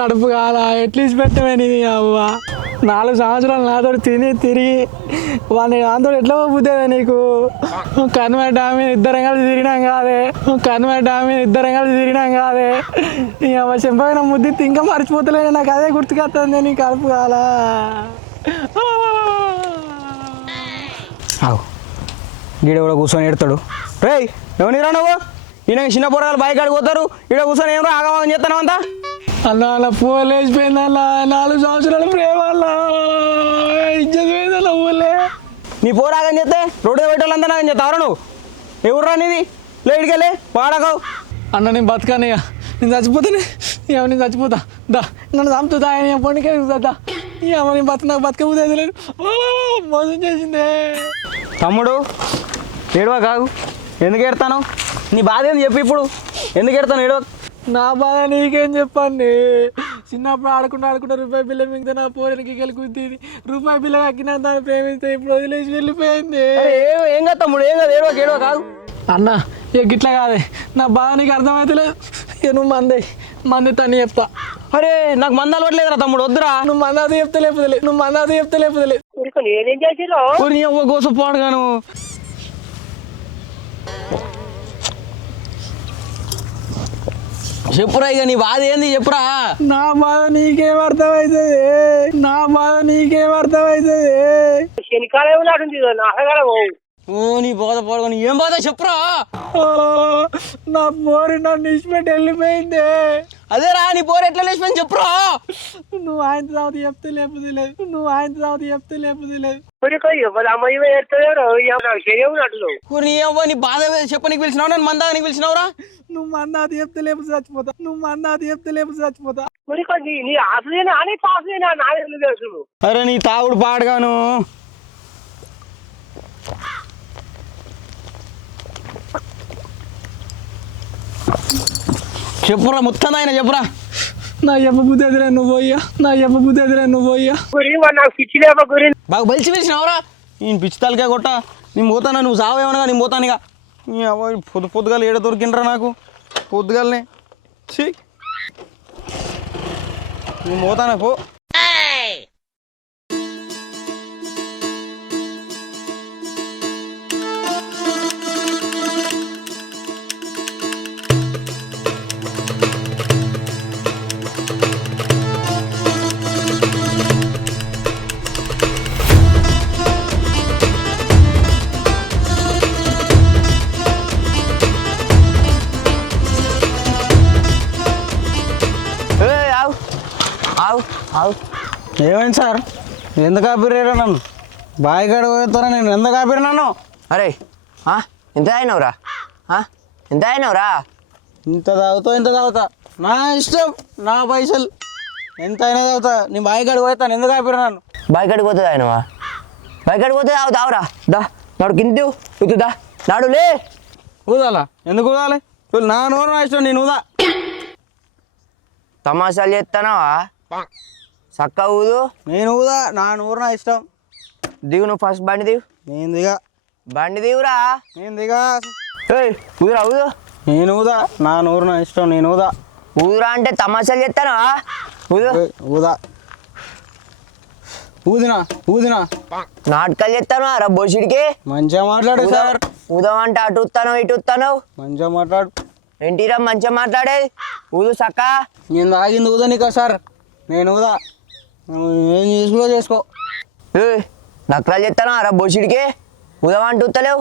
కడుపు కాదా ఎట్లీస్ట్ పెట్టమని అవ్వ 4 సంవత్సరాలు నాతో తిరిగి వాడిని నాతో ఎట్లా పోతుందా నీకు కన్వర్ డామి ఇద్దరం కలిసి తిరిగినాం కాదే ఇక చెంపైన ముద్ది ఇంకా మర్చిపోతలేదు నాకు అదే గుర్తుకొస్తుంది నీ కడుపు కాలా గీడ కూడా కూర్చొని ఎడతాడు రేయ్ ఎవరిరా నువ్వు ఈయన చిన్న పొరగాలు బైక్ అడిగిపోతారు ఈడ కూర్చొని ఏమో ఆగమని చెప్తాను అంతా అలా అలా పోలేసిపోయింది అలా 4 సంవత్సరాల ప్రేమ అలా ఇజ్జత్ పోయింది అలా ఊళ్ళే నీ పోరాగని చెప్తే రోడ్డు పెట్టాలంతా నాకు చెప్తావరా నువ్వు ఎవర్రా నీది లేడికెళ్ళి పాడకవు అన్న నేను బతకాను ఇక నేను చచ్చిపోతానే ఇక నేను చచ్చిపోతా దా నన్ను చంపుతా ఆయన పండుగ దా ఇక నేను నాకు బతకపోతే లేదు మోసం చేసిందే తమ్ముడు ఏడవా కాదు ఎందుకు ఎడతాను నీ బాధ ఏంది చెప్పి ఇప్పుడు ఎందుకు ఎడతాను ఏడవ నా బాధ నీకేం చెప్పండి చిన్నప్పుడు ఆడుకుంటా రూపాయి బిల్ల మిగతా నా పోరానికి కలిగి రూపాయి బిల్ల కక్కినా దాన్ని ప్రేమిస్తే ఇప్పుడు వదిలేసి వెళ్ళిపోయింది ఏం కాదు తమ్ముడు ఏం కాదు ఏడవ కాదు అన్న ఇక గిట్లా కాదే నా బాధ నీకు అర్థమవుతలేదు ఇక నువ్వు మంది తన్ని చెప్తా అరే నాకు మంద అలవట్లేదురా తమ్ముడు వద్దురా నువ్వు మందాది చెప్తే లేపుదలే కోసం పాడుగాను చెప్పురా ఇక నీ బాధ ఏంది చెప్పురా నా బాధ నీకేం అర్థమవుతుంది ఓ నీ బాధ పాడుకొని ఏం బాధ చెప్పురా నా పోరి నన్ను ఇచ్చిపెట్టి వెళ్ళిపోయింది అదేరా నీ పోరు ఎట్లా లేచిపోయింది చెప్పురా నువ్వు ఆయన తర్వాత చెప్తే లేకపోతే లేదు నీ బాధ చెప్పనికి పిలిచినావు నన్ను మందానికి పిలిచినావురా నువ్వు మందాది చెప్తే లేకపోతే చచ్చిపోతా అరే నీ తాగుడు పాడుగాను చెప్పురా మొత్తం ఆయన చెప్పురా నా చెప్పబుద్ధి ఎదురా నువ్వు పోయ్యా బాగా బలిచి పిలిచినావురా నేను పిచ్చి తలకాయ కొట్ట నేను పోతానా నువ్వు సావేమనగా నేను పోతాను ఇక పొద్దుగాలు ఏడ దొరికినరా నాకు పొద్దుగాలనే నేను పోతానా పో ఏమైంది సార్ ఎందుకు ఆపిరేరా నన్ను బాయ్ కాడ పోతారా నేను ఎందుకు ఆపిరు నన్ను అరే ఎంత అయినవురా ఇంత తాగుతా నా ఇష్టం నా పైసలు ఎంత అయినా తాగుతా నేను బాయ్ కాడ పోతాను ఎందుకు ఆపిరు నన్ను బాయ్ కాడికి పోతుంది ఆయనవా బాయ్ కాడికి పోతే తావురా దా నాడు కింది దా నాడు లే ఊదాలా ఎందుకు ఊదాలి నా నోరు నా ఇష్టం నేను ఊదా తమాషాలు చేస్తానావా చక్క ఊదు నేను ఊదా నా నోరు నా ఇష్టం దిగు నువ్వు ఫస్ట్ బండి దిగు నేను దిగా బండి దిగురా నేను దిగా ఊదురా ఊదు నేను ఊదా నా నోరు నా ఇష్టం నేను ఊదా ఊదురా అంటే తమాషాలు చేస్తానావా ఊదా ఊదినా నాటకాలు చేస్తాను రా బోసిడికి మంచిగా మాట్లాడు సార్ ఊదమంటే అటు వస్తాను ఇటు వస్తాను మంచిగా మాట్లాడు ఏంటిరా మంచిగా మాట్లాడేది ఊదు సక్క నేను తాగింది ఊదనికా సార్ నేను ఊదా ఏం చేసుకో నక్కలు చెప్తాను రా బోసిడికి ఊదమంటూ వస్తలేవు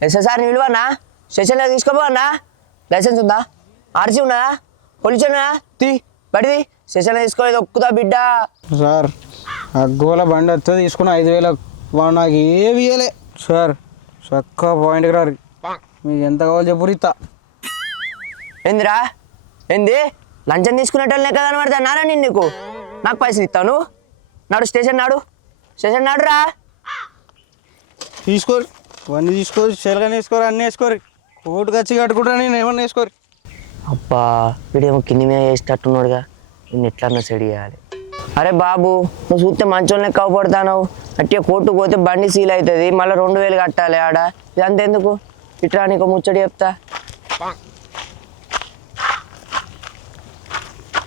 ఎస్ఎస్ఆర్ నిలువన్నా స్టేషన్లో తీసుకోపోవన్నా లైసెన్స్ ఉందా ఆర్సీ ఉన్నదా పోలీసు ఉన్నదా బడిది స్టేషన్లో తీసుకోలేదు ఒక్కుతా బిడ్డ సార్ అగ్గోల బండి వస్తే తీసుకున్న 5,000 నాకు ఏమి ఇవ్వలే సార్ చక్క పాయింట్కి రారు మీకు ఎంత కావాలో చెప్పు ఇస్తా ఏందిరా ఏంది లంచం తీసుకునేటోళ్ళు లెక్క కనబడతా నారా నేను నీకు నాకు పైసలు ఇస్తాను నాడు స్టేషన్ నాడు రా తీసుకోరు ఇవన్నీ తీసుకోరు చెలగని వేసుకోరు అన్నీ వేసుకోరు కోటు ఖర్చు కట్టుకుంటా నేను ఏమన్నా వేసుకోరు అబ్బా వీడేమో కింది మీద వేసేటట్టున్నాడుగా నేను ఎట్లన్నా సెడి చేయాలి అరే బాబు నువ్వు చూస్తే మంచోళ్ళని కవపడతావు అట్టే కోర్టుకు పోతే బండి సీల్ అవుతుంది మళ్ళీ 2,000 కట్టాలి ఆడ ఇదంతా ఎందుకు ఇట్లా నీకు ముచ్చడి చెప్తా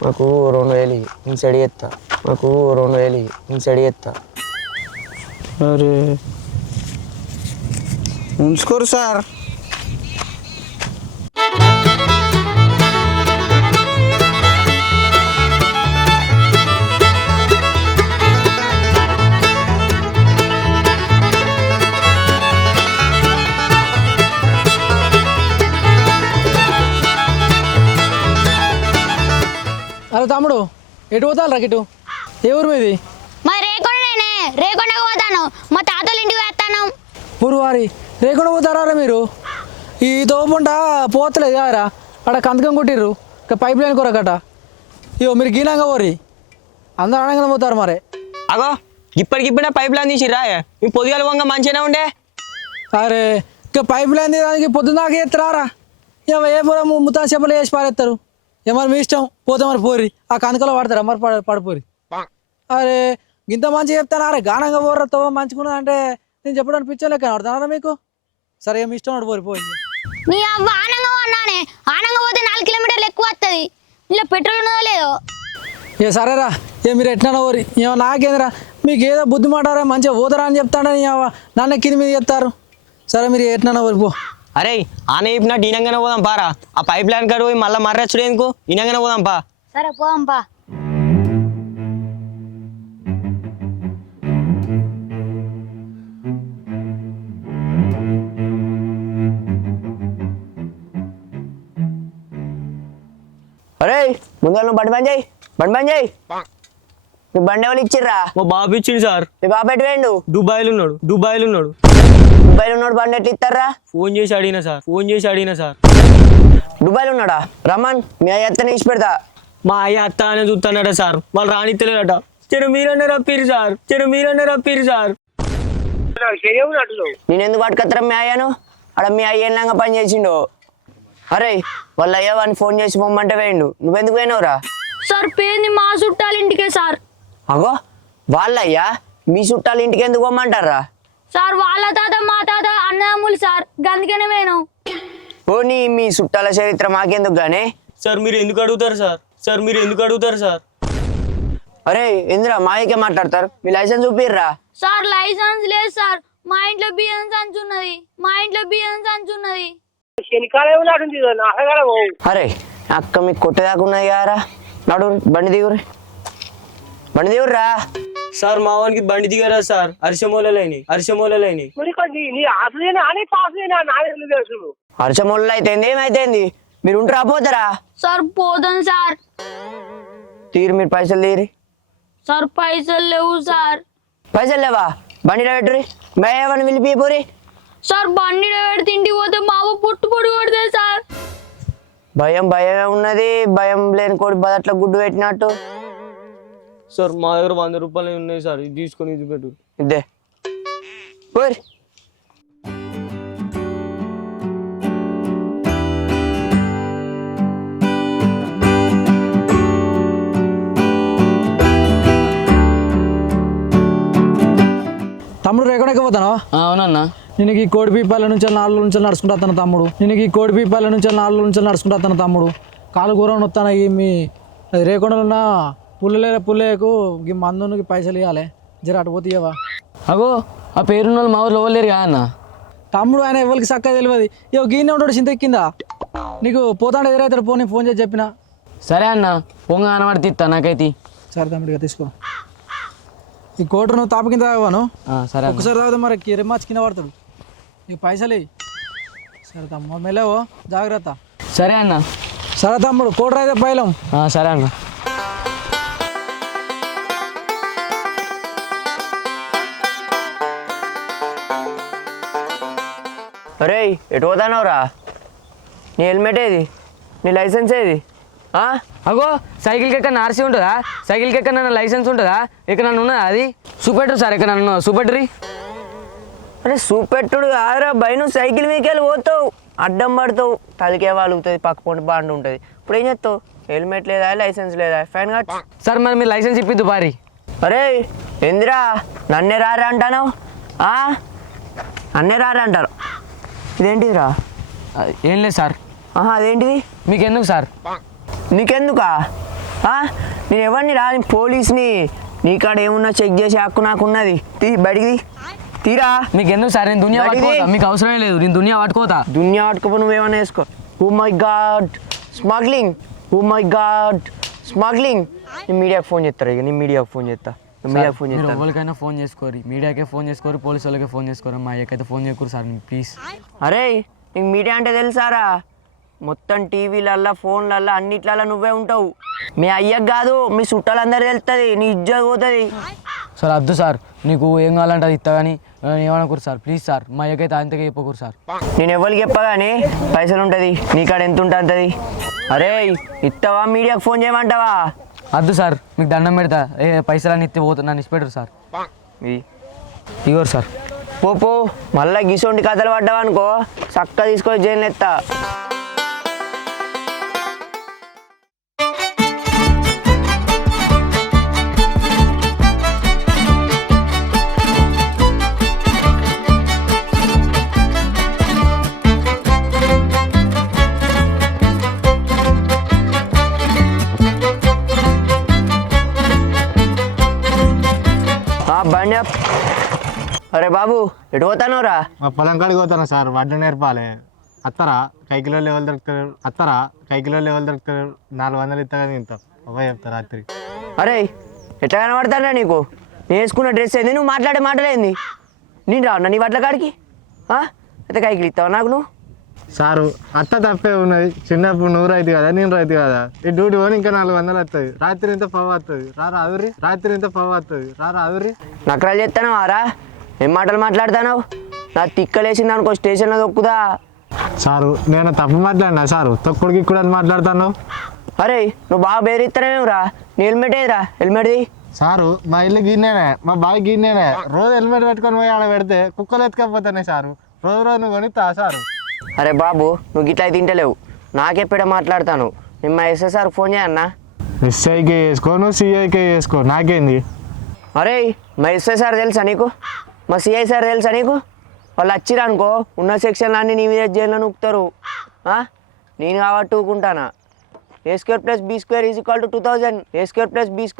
నాకు 2000 నేను సెడి ఎత్తా. నాకు 2000 నేను సెడి ఎత్తా. అరే ఉంచుకోరు సార్. అరే తమ్ముడు ఎటు పోతాను రా ఇటు? ఏ ఊరు మీది? మరి రేకొండనే రేకొండకు పోతాను, మా తాతోళ్ళ ఇంటికి వేస్తాను. పూర్వారి రేకుండా పోతారా మీరు? ఈ తోపుంట పోతలేదు కారా, అక్కడ కంతకం కొట్టిర్రు, ఇక పైప్ లైన్ కొరకట. ఇగో మీరు గీనంగా పోరి, అందరూ అనగానే పోతారు మరి. అగో ఇప్పటికిప్పుడే పైప్ లైన్ తీసిరా? మీ పొద్దుగాల వంగ మంచిగానే ఉండే. అరే ఇక పైప్ లైన్ తీయడానికి పొద్దున్న దాకా ఎత్తురారా. ఇక ఏ పూర ముత్తా చెప్పలు వేసి పారేస్తారు. ఏమన్నా మీ ఇష్టం, పోతే మరి పోరి, ఆ కందకలో పడతారా మరి పడిపోరి. అరే ఇంత మంచి చెప్తాను, అరే గానంగా పోర్రా తవ్వ మంచుకున్నా అంటే నేను చెప్పడానికి పిచ్చోలేక పడతానా మీకు? సరే మీ ఇష్టం పోరి పోయి. నీ అవ్వ ఆనంగా ఉన్నానే, ఆనంగా పోతే 4 కిలోమీటర్లు ఎక్కువ వస్తుంది. ఇలా పెట్రోల్ ఉన్నదో లేదో. ఏ సరేరా, ఏ మీరు ఎట్లా పోరి, ఏమో నాకేందిరా, మీకు ఏదో బుద్ధి మాటారా, మంచిగా పోతారా అని చెప్తాడని నన్ను కింది మీద చెప్తారు. సరే మీరు ఎట్లా పోరి పో. అరే ఆన చెప్పినట్టు ఈనంగానే పోదాం పారా. ఆ పైప్ లైన్ కాడు పోయి మళ్ళీ మర్రచ్చుడు ఎందుకు, ఈనంగానే పోదాం పా. సరే పోంపా. అరే ముందు నువ్వు బండి పని చేయి, బండి పని చేయి. మీ బండి ఎవరు ఇచ్చిర్రా? మా బాబు ఇచ్చింది సార్. మీ బాబు ఎటు వేయండు? దుబాయ్లో ఉన్నాడు. దుబాయ్లో ఉన్నాడు, బండి ఎట్లా ఇస్తారా? ఫోన్ చేసి అడిగినా సార్. దుబాయ్లో ఉన్నాడా? రమ్మన్, మీ అయ్య ఎత్తనే ఇచ్చి పెడతా. మా అయ్య అత్త అని చూస్తున్నాడ సార్, వాళ్ళు రానిత్తలేదట. మీరన్నా రప్పిరు సార్. నేను ఎందుకు పట్టుకొత్తరా మీ అయ్యను? అక్కడ మీ అయ్య ఎల్లంగా పని చేసిండు. అరే వాళ్ళ అయ్య వాడిని ఫోన్ చేసి పొమ్మంటే వేయండు, నువ్వెందుకు పోయినావురా? సార్ పేరుని మా చుట్టాల ఇంటికే సార్. అగో వాళ్ళయ్యా మీ చుట్టాలు ఇంటికి ఎందుకు పొమ్మంటారా? సార్ వాళ్ళ తాత మా తాత అన్నదమ్ములు సార్, గందుకనే పోయినాం. పోనీ మీ చుట్టాల చరిత్ర మాకెందుకు గానే? సార్ మీరు ఎందుకు అడుగుతారు సార్? అరే ఎందురా మాయకే మాట్లాడతారు? మీ లైసెన్స్ చూపిర్రా? సార్ లైసెన్స్ లేదు సార్, మా ఇంట్లో బియ్యం సంచున్నది. అరే అక్క మీకు కొట్టేదాకున్నది కారా, నడు బండి దిగుర్రా. సార్ మా వానికి బండి దిగారా సార్, అరిసెమూలలైన అరచమూలలో అయితే ఏమైతే మీరు ఉంటారా పోతారా? సార్ పోతాం సార్. తీరు మీరు పైసలు తీరి. సార్ పైసలు లేవు సార్. పైసలు లేవా? బండిలో పెట్టురి, మేమని పిలిపిపోరి. సార్ బండిలో పెడితే ఇంటికి పోతే మా అవ్వ పొట్టు కొడితే సార్. భయమే ఉన్నది, భయం లేని కోడి బదట్లో గుడ్డు పెట్టినట్టు. సార్ మా దగ్గర 100 రూపాయలు ఉన్నాయి సార్, ఇది తీసుకొని ఇది పెట్టు. ఇద్దే పోరి. తమ్ముడు రేకుండా పోతానా? అవునన్నా. నేను ఈ కోడి పీపాల నుంచి 4 నుంచి నడుచుకుంటా తమ్ముడు. కాలు కూర వస్తాను. ఈ మీ అది రేకుండా ఉన్న పుల్లేకు ఈ మందుకి పైసలు ఇవ్వాలి, జర అటు పోతే ఇవ్వవా? అగో ఆ పేరున్న వాళ్ళు మా ఊర్లో ఇవ్వలేరు కదా అన్న. తమ్ముడు ఆయన ఎవరికి చక్కగా తెలియదు. ఇక గీనే ఉంటాడు చింత ఎక్కిందా నీకు, పోతాడు ఎదురైతాడు. ఫోన్ చేసి చెప్పిన. సరే అన్న, పొంగ అనమాట తీస్తా నాకైతే. సరే తమ్ముడు ఇక తీసుకో. ఈ కోటర్ నువ్వు తాప కింద తాగవాను. సరే ఒకసారి తాగుతా మరి కిరమాచి కింద పడతాడు. నీకు పైసలు. సరే తమ్ముడు మెల్లవో, జాగ్రత్త. సరే అన్న. సరే తమ్ముడు కోటర్ అయితే పైలం. సరే అన్న. అరే ఎటు పోతానవరా? నీ హెల్మెట్ ఏది? నీ లైసెన్స్ ఏది? అగో సైకిల్కి ఎక్కడ ఆర్సీ ఉంటుందా? సైకిల్కి ఎక్కడ నన్ను లైసెన్స్ ఉంటుందా? ఇక్కడ నన్ను ఉన్నదా? అది చూపెట్టరు సార్, ఇక్కడ నన్ను చూపెట్టరి. అరే చూపెట్టుడు కాదురా భయ, నువ్వు సైకిల్ మీకెళ్ళి పోతావు, అడ్డం పడతావు, తలకే వాలుగుతుంది, పక్క పొంటి బాండు ఉంటుంది. ఇప్పుడు ఏం చేస్తావు? హెల్మెట్ లేదా, లైసెన్స్ లేదా, ఫైన్ కట్. సార్ మరి మీరు లైసెన్స్ ఇప్పిద్దు పారి. అరే ఎందురా నన్నే రారా అంటాను? నన్నే రారా అంటారు. ఇదేంటిదిరా? ఏం లేదు సార్. అదేంటిది? మీకు ఎందుకు సార్? నీకెందుకా? నేను ఎవరిని రా, నేను పోలీస్ని. నీ కాడ ఏమున్నా చెక్ చేసే హక్కు నాకున్నది. బయటికి తీరా. మీకు ఎందుకు సార్, నేను దునియా పట్టుకోతా, మీకు అవసరమే లేదు, నేను దునియా పట్టుకోతా. దునియా పట్టుకోపో, నువ్వేమన్నా వేసుకో. Oh my god smuggling, oh my god smuggling. నేను మీడియాకి ఫోన్ చేస్తారా? ఇక నేను మీడియాకి ఫోన్ చేస్తా, మీడియాకి ఫోన్ మీరు చేస్తా. ఎవరికైనా ఫోన్ చేసుకోరు, మీడియాకే ఫోన్ చేసుకోరు, పోలీసు వాళ్ళకే ఫోన్ చేసుకోరు, మా అయ్యకైతే ఫోన్ చేయకూరు సార్ ప్లీజ్. అరే నీకు మీడియా అంటే తెలుసారా? మొత్తం టీవీలల్లా ఫోన్లల్లా అన్నిట్లల్లా నువ్వే ఉంటావు. మీ అయ్యకు కాదు, మీ చుట్టాలందరూ తెలుస్తుంది, నీ ఇజ్జత్ పోతుంది. సార్ వద్దు సార్, నీకు ఏం కావాలంటే అది ఇస్తా కానీ ఏమనుకోరు సార్ ప్లీజ్ సార్, మా అయ్యకైతే అంతకే చెప్పకూరు సార్. నేను ఎవరికి చెప్పగానే పైసలు ఉంటుంది, నీ కాడ ఎంత ఉంటుంది? అరే ఇస్తావా? మీడియాకి ఫోన్ చేయమంటావా? వద్దు సార్, మీకు దండం పెడతా, పైసలన్నీ ఇస్తే పోతా, నన్ను ఇచ్చిపెట్టరు సార్. ఇగోరు సార్. పో మళ్ళీ గిసోంటి కథలు పడ్డావు అనుకో, చక్క తీసుకొని జైలు ఎత్తా. బండి. అరే బాబు ఎటు పోతానోరా? మా పొలం కాడికి పోతాను సార్, వడ్డ నేర్పాలి. అత్తరా కైకిలో లెవెల్ దొరుకుతారు, 400 ఇస్తా కానీ ఇంత అవ్వ చెప్తా రాత్రి. అరే ఎట్లా కనబడతాడా నీకు? నేను వేసుకున్న డ్రెస్ ఏంది, నువ్వు మాట్లాడే మాటలేంది? నేను రావున్నా నీ వడ్ల కాడికి? అయితే కైకిలు ఇస్తావా నాకు నువ్వు? సారు అత్త తప్పే ఉన్నది, చిన్నప్పుడు 100 రైతు కదా, నేను రైతు కదా. ఈ డ్యూటీ పోని ఇంకా 400 వస్తుంది, రాత్రి ఇంత పవ్వు వస్తుంది, రారా అదురి. నకరాలు చేస్తాను ఆరా? ఏం మాటలు మాట్లాడతాను? నా తిక్కలేసింది అనుకో, స్టేషన్లో దొక్కుదా. సారు నేను తప్పు మాట్లాడినా సారు, తొక్కుడికి కూడా మాట్లాడుతాను. అరే నువ్వు బాగా బేరిస్తానేరా. నీ హెల్మెట్ ఏదిరా? హెల్మెట్ది. సారు మా ఇల్లు గిన్నేనే, మా బావి గిన్నేనే. రోజు హెల్మెట్ పెట్టుకొని పోయి ఆడ పెడితే కుక్కలు ఎత్తుకపోతానే సారు. రోజు నువ్వు కొనిస్తా సారు. అరే బాబు నువ్వు గిట్లా తింటలేవు, నాకెప్పుడే మాట్లాడతాను. నేను మా ఎస్ఎస్ఆర్ ఫోన్ చేయన్నా? ఎస్ఐకే వేసుకో, నువ్వు సిఐకే వేసుకో, నాకేంది? అరే మా ఎస్ఎస్ఆర్ తెలుసా నీకు? మా సిఐ సార్ తెలుసా నీకు? వాళ్ళు వచ్చిరా అనుకో, ఉన్న సెక్షన్లు అన్నీ నీ మీద జైల్లో నూకుతారు. నేను కాబట్టి ఊకుంటానా? A² + B² = 2000. A² + B² =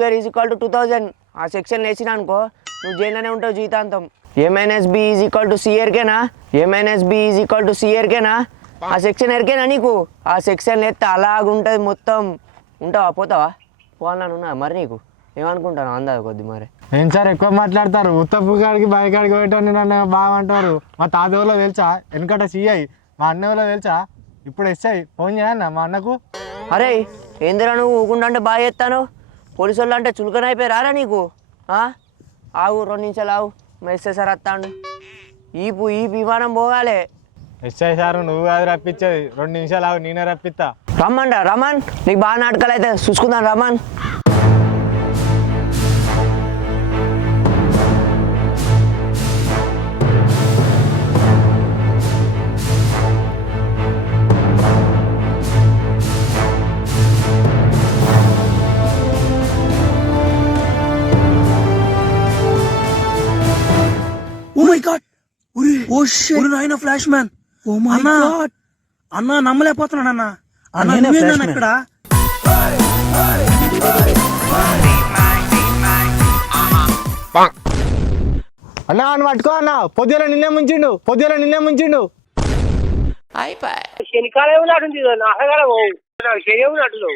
2000. ఆ సెక్షన్ వేసినా అనుకో, నువ్వు జైల్లోనే ఉంటావు జీవితాంతం. A - B = CRకేనా? A - B = CRకేనా? ఆ సెక్షన్ ఎరికేనా నీకు? ఆ సెక్షన్ ఎత్తే అలాగుంటుంది మొత్తం. ఉంటావా? పోతావా? పోవాలని ఉన్నా మరి నీకు ఏమనుకుంటాను అందాది కొద్ది మరి. ఏం సార్ ఎక్కువ మాట్లాడతారు? ఉత్తప్పు కాడికి బావి కాడికి పోయేటోని నన్ను బాగుంటారు. మా తాత వాళ్ళో తెలుసా? వెనకట సిఐ. మా అన్న వాళ్ళో తెలుసా? ఇప్పుడు ఎస్ఐ. ఫోన్ చేయన్నా మా అన్నకు. అరే ఏందిరా నువ్వు ఊకుండా అంటే బాగా చేస్తాను? పోలీసు వాళ్ళు అంటే చులకనైపోయారా నీకు? ఆగు 2 నిమిషాలు ఆగు, మా ఎస్ఎస్ఆర్ వస్తాడు. ఈ విమానం పోగాలే. ఎస్ఐ సారు నువ్వు కాదు రప్పించేది, 2 నిమిషాలు ఆగు, నేనే రప్పిస్తా. రమన్ నీకు బాగా నాటకాలు అయితే చూసుకుందాం Raman. Oh my god, oh shit నాయన flash man. Oh my god అన్న, నమ్మలేకపోతున్నాను అన్న. అన్న ఇక్కడ అన్నా అని పట్టుకో అన్న, పొద్దుల నిన్నే ముంచిండు. శనికాలం నాటుంది, నాగకాలం శని నాటులో